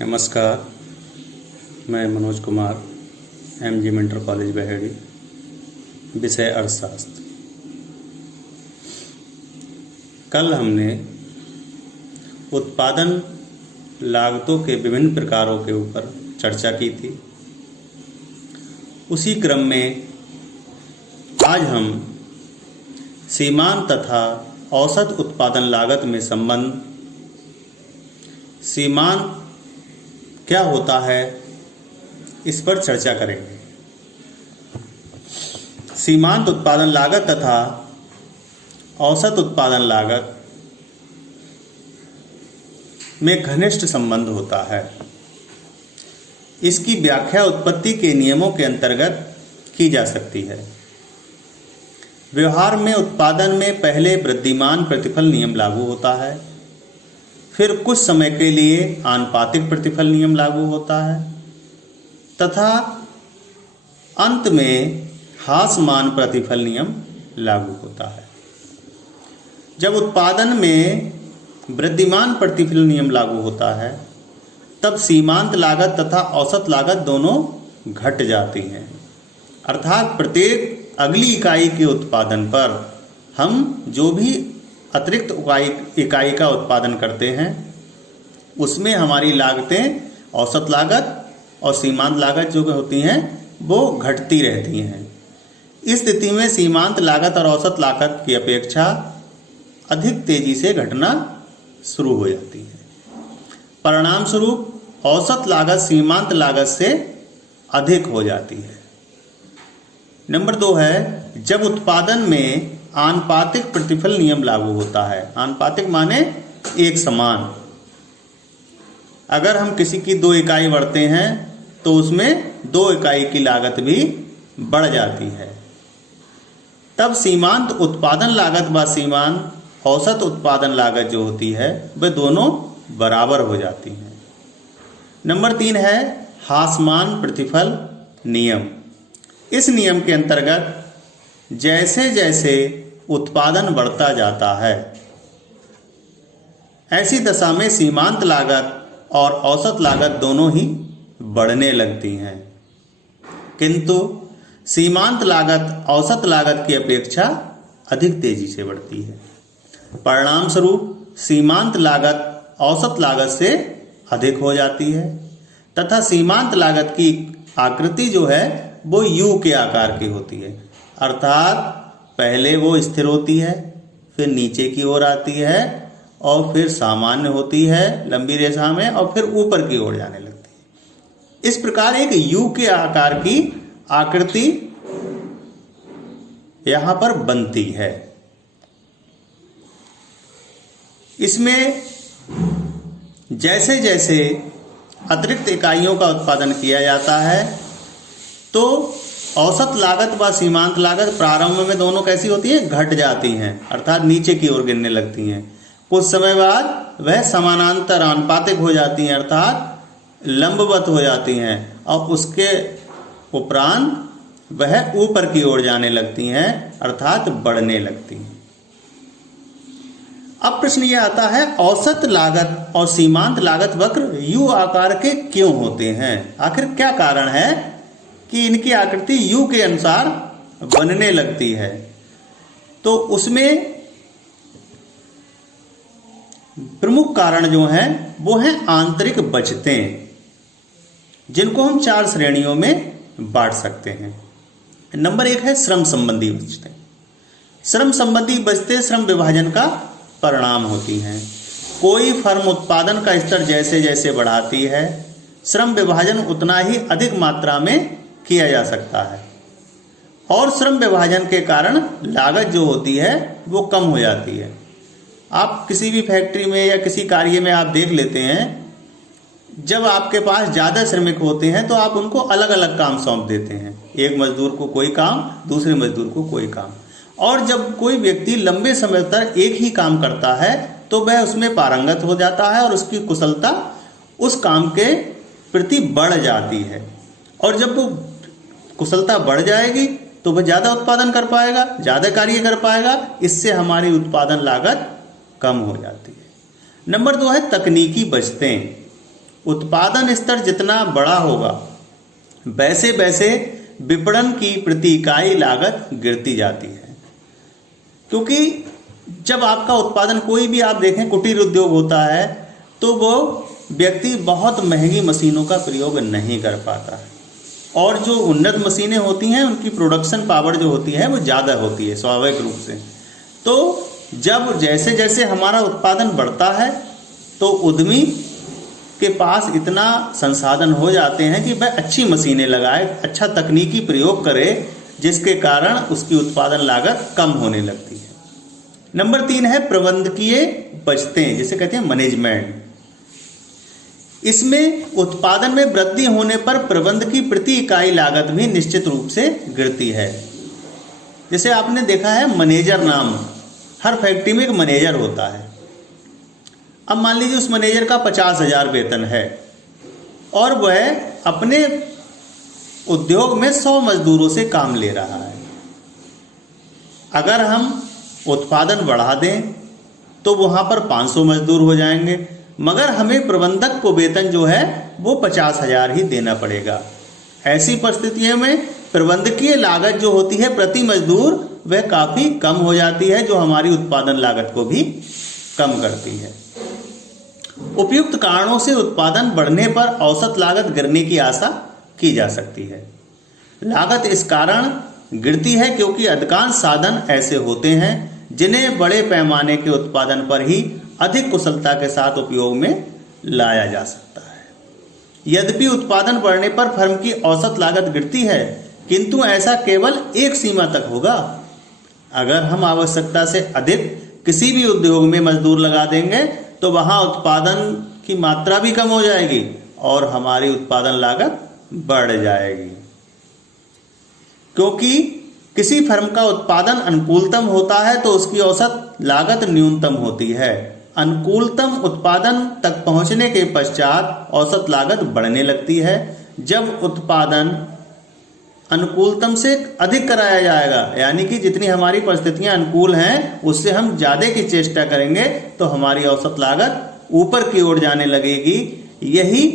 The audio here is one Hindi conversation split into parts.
नमस्कार, मैं Manoj Kumar, MGM inter college Baheri, विषय अर्थशास्त्र। कल हमने उत्पादन लागतों के विभिन्न प्रकारों के ऊपर चर्चा की थी। उसी क्रम में आज हम सीमांत तथा औसत उत्पादन लागत में संबंध, सीमांत क्या होता है, इस पर चर्चा करेंगे। सीमांत उत्पादन लागत तथा औसत उत्पादन लागत में घनिष्ठ संबंध होता है। इसकी व्याख्या उत्पत्ति के नियमों के अंतर्गत की जा सकती है। व्यवहार में उत्पादन में पहले वृद्धिमान प्रतिफल नियम लागू होता है, फिर कुछ समय के लिए आनुपातिक प्रतिफल नियम लागू होता है तथा अंत में ह्रासमान प्रतिफल नियम लागू होता है। जब उत्पादन में वृद्धिमान प्रतिफल नियम लागू होता है तब सीमांत लागत तथा औसत लागत दोनों घट जाती हैं, अर्थात प्रत्येक अगली इकाई के उत्पादन पर हम जो भी अतिरिक्त इकाई का उत्पादन करते हैं उसमें हमारी लागतें औसत लागत और सीमांत लागत जो होती हैं वो घटती रहती हैं। इस स्थिति में सीमांत लागत और औसत लागत की अपेक्षा अधिक तेजी से घटना शुरू हो जाती है। परिणाम स्वरूप औसत लागत सीमांत लागत से अधिक हो जाती है। नंबर 2 है, जब उत्पादन में आनुपातिक प्रतिफल नियम लागू होता है। आनुपातिक माने एक समान। अगर हम किसी की 2 इकाई बढ़ते हैं तो उसमें 2 इकाई की लागत भी बढ़ जाती है। तब सीमांत उत्पादन लागत व सीमांत औसत उत्पादन लागत जो होती है वे दोनों बराबर हो जाती हैं। नंबर 3 है ह्रासमान प्रतिफल नियम। इस नियम के अंतर्गत जैसे जैसे उत्पादन बढ़ता जाता है ऐसी दशा में सीमांत लागत और औसत लागत दोनों ही बढ़ने लगती हैं, किंतु सीमांत लागत औसत लागत की अपेक्षा अधिक तेजी से बढ़ती है। परिणाम स्वरूप सीमांत लागत औसत लागत से अधिक हो जाती है तथा सीमांत लागत की आकृति जो है वो U के आकार की होती है, अर्थात पहले वो स्थिर होती है, फिर नीचे की ओर आती है और फिर सामान्य होती है लंबी रेखा में और फिर ऊपर की ओर जाने लगती है। इस प्रकार एक U के आकार की आकृति यहां पर बनती है। इसमें जैसे जैसे अतिरिक्त इकाइयों का उत्पादन किया जाता है तो औसत लागत व सीमांत लागत प्रारंभ में दोनों कैसी होती हैं, घट जाती हैं, अर्थात नीचे की ओर गिरने लगती हैं। कुछ समय बाद वह समानांतर आनुपातिक हो जाती हैं, अर्थात लंबवत हो जाती हैं और उसके उपरांत वह ऊपर की ओर जाने लगती हैं, अर्थात बढ़ने लगती हैं। अब प्रश्न यह आता है, औसत लागत और सीमांत लागत वक्र U आकार के क्यों होते हैं? आखिर क्या कारण है कि इनकी आकृति U के अनुसार बनने लगती है? तो उसमें प्रमुख कारण जो हैं वो हैं आंतरिक बचतें, जिनको हम 4 श्रेणियों में बांट सकते हैं। नंबर 1 है श्रम संबंधी बचतें। श्रम संबंधी बचतें श्रम विभाजन का परिणाम होती हैं। कोई फर्म उत्पादन का स्तर जैसे जैसे बढ़ाती है श्रम विभाजन उतना ही अधिक मात्रा में किया जा सकता है और श्रम विभाजन के कारण लागत जो होती है वो कम हो जाती है। आप किसी भी फैक्ट्री में या किसी कार्य में आप देख लेते हैं, जब आपके पास ज़्यादा श्रमिक होते हैं तो आप उनको अलग अलग काम सौंप देते हैं। एक मजदूर को कोई काम, दूसरे मजदूर को कोई काम। और जब कोई व्यक्ति लंबे समय तक एक ही काम करता है तो वह उसमें पारंगत हो जाता है और उसकी कुशलता उस काम के प्रति बढ़ जाती है। और जब वो कुशलता बढ़ जाएगी तो वह ज़्यादा उत्पादन कर पाएगा, ज़्यादा कार्य कर पाएगा। इससे हमारी उत्पादन लागत कम हो जाती है। नंबर 2 है तकनीकी बचतें। उत्पादन स्तर जितना बड़ा होगा वैसे वैसे विपणन की प्रति इकाई लागत गिरती जाती है। क्योंकि जब आपका उत्पादन, कोई भी आप देखें कुटीर उद्योग होता है, तो वो व्यक्ति बहुत महंगी मशीनों का प्रयोग नहीं कर पाता है, और जो उन्नत मशीनें होती हैं उनकी प्रोडक्शन पावर जो होती है वो ज़्यादा होती है स्वाभाविक रूप से। तो जब जैसे जैसे हमारा उत्पादन बढ़ता है तो उद्यमी के पास इतना संसाधन हो जाते हैं कि वह अच्छी मशीनें लगाए, अच्छा तकनीकी प्रयोग करे, जिसके कारण उसकी उत्पादन लागत कम होने लगती है। नंबर 3 है प्रबंधकीय बचतें, जिसे कहते हैं मैनेजमेंट। इसमें उत्पादन में वृद्धि होने पर प्रबंध की प्रति इकाई लागत भी निश्चित रूप से गिरती है। जैसे आपने देखा है मैनेजर नाम, हर फैक्ट्री में एक मैनेजर होता है। अब मान लीजिए उस मैनेजर का 50,000 वेतन है और वह अपने उद्योग में 100 मजदूरों से काम ले रहा है। अगर हम उत्पादन बढ़ा दें तो वहाँ पर 500 मजदूर हो जाएंगे, मगर हमें प्रबंधक को वेतन जो है वो 50,000 ही देना पड़ेगा। ऐसी परिस्थितियों में प्रबंधकीय लागत जो होती है प्रति मजदूर वह काफ़ी कम हो जाती है, जो हमारी उत्पादन लागत को भी कम करती है। उपयुक्त कारणों से उत्पादन बढ़ने पर औसत लागत गिरने की आशा की जा सकती है। लागत इस कारण गिरती है क्योंकि अधिकांश साधन ऐसे होते हैं जिन्हें बड़े पैमाने के उत्पादन पर ही अधिक कुशलता के साथ उपयोग में लाया जा सकता है। यद्यपि उत्पादन बढ़ने पर फर्म की औसत लागत गिरती है, किंतु ऐसा केवल एक सीमा तक होगा। अगर हम आवश्यकता से अधिक किसी भी उद्योग में मजदूर लगा देंगे तो वहां उत्पादन की मात्रा भी कम हो जाएगी और हमारी उत्पादन लागत बढ़ जाएगी। क्योंकि किसी फर्म का उत्पादन अनुकूलतम होता है तो उसकी औसत लागत न्यूनतम होती है। अनुकूलतम उत्पादन तक पहुंचने के पश्चात औसत लागत बढ़ने लगती है। जब उत्पादन अनुकूलतम से अधिक कराया जाएगा, यानी कि जितनी हमारी परिस्थितियां अनुकूल हैं उससे हम ज़्यादा की चेष्टा करेंगे, तो हमारी औसत लागत ऊपर की ओर जाने लगेगी। यही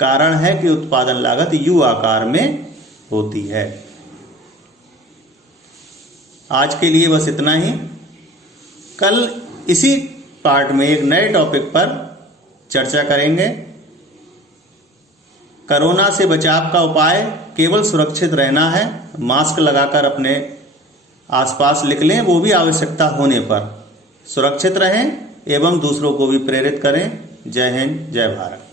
कारण है कि उत्पादन लागत यू आकार में होती है। आज के लिए बस इतना ही। कल इसी पार्ट में एक नए टॉपिक पर चर्चा करेंगे। कोरोना से बचाव का उपाय केवल सुरक्षित रहना है। मास्क लगाकर अपने आसपास निकलें, वो भी आवश्यकता होने पर। सुरक्षित रहें एवं दूसरों को भी प्रेरित करें। जय हिंद, जय भारत।